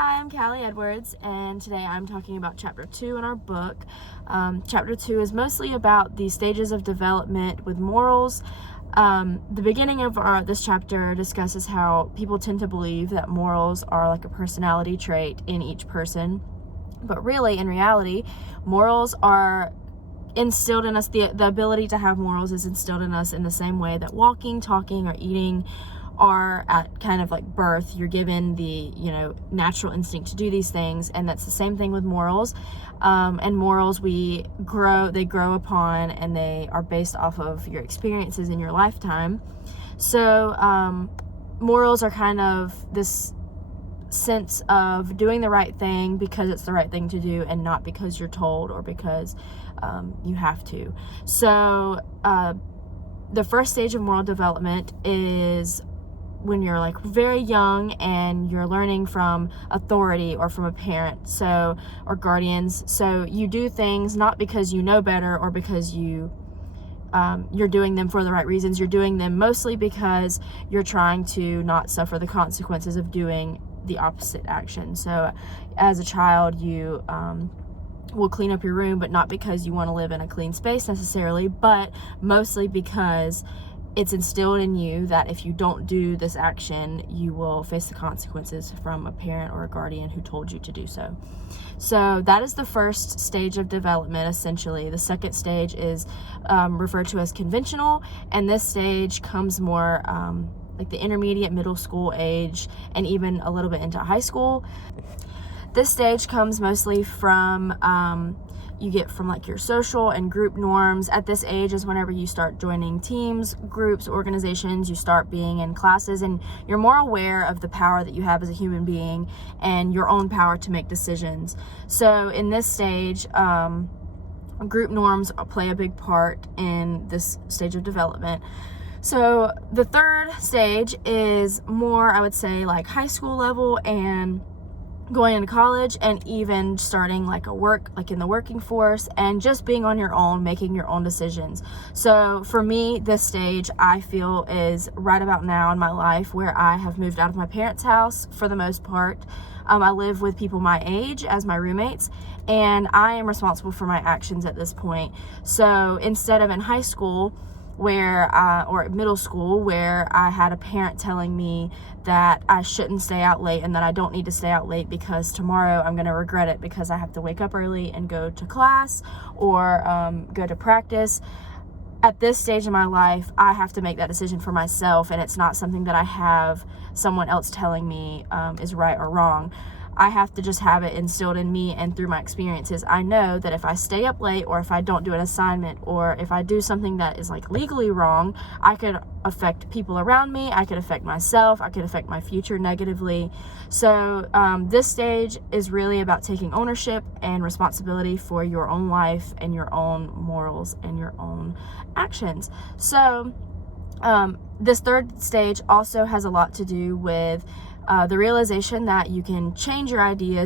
Hi, I'm Callie Edwards, and today I'm talking about Chapter 2 in our book. Chapter 2 is mostly about the stages of development with morals. The beginning of this chapter discusses how people tend to believe that morals are like a personality trait in each person, but really, in reality, morals are instilled in us. The ability to have morals is instilled in us in the same way that walking, talking, or eating are at kind of like birth. You're given the natural instinct to do these things, and that's the same thing with morals. And morals they grow upon, and they are based off of your experiences in your lifetime. So morals are kind of this sense of doing the right thing because it's the right thing to do, and not because you're told or because you have to. So the first stage of moral development is when you're like very young and you're learning from authority or from a parent, or guardians. So you do things not because you know better or because you're doing them for the right reasons. You're doing them mostly because you're trying to not suffer the consequences of doing the opposite action. So as a child, you will clean up your room, but not because you want to live in a clean space necessarily, but mostly because it's instilled in you that if you don't do this action, you will face the consequences from a parent or a guardian who told you to do so. So that is the first stage of development, essentially. The second stage is referred to as conventional, and this stage comes more like the intermediate middle school age and even a little bit into high school. This stage comes mostly from you get from like your social and group norms. At this age is whenever you start joining teams, groups, organizations. You start being in classes, and you're more aware of the power that you have as a human being and your own power to make decisions. So in this stage, group norms play a big part in this stage of development. So the third stage is more, I would say, like high school level and going into college, and even starting like in the working force, and just being on your own, making your own decisions. So for me, this stage I feel is right about now in my life, where I have moved out of my parents' house for the most part. I live with people my age as my roommates, and I am responsible for my actions at this point. So instead of in high school or middle school, where I had a parent telling me that I shouldn't stay out late and that I don't need to stay out late because tomorrow I'm going to regret it because I have to wake up early and go to class or go to practice. At this stage in my life, I have to make that decision for myself, and it's not something that I have someone else telling me is right or wrong. I have to just have it instilled in me, and through my experiences, I know that if I stay up late, or if I don't do an assignment, or if I do something that is like legally wrong, I could affect people around me, I could affect myself, I could affect my future negatively. So this stage is really about taking ownership and responsibility for your own life and your own morals and your own actions. So this third stage also has a lot to do with the realization that you can change your ideas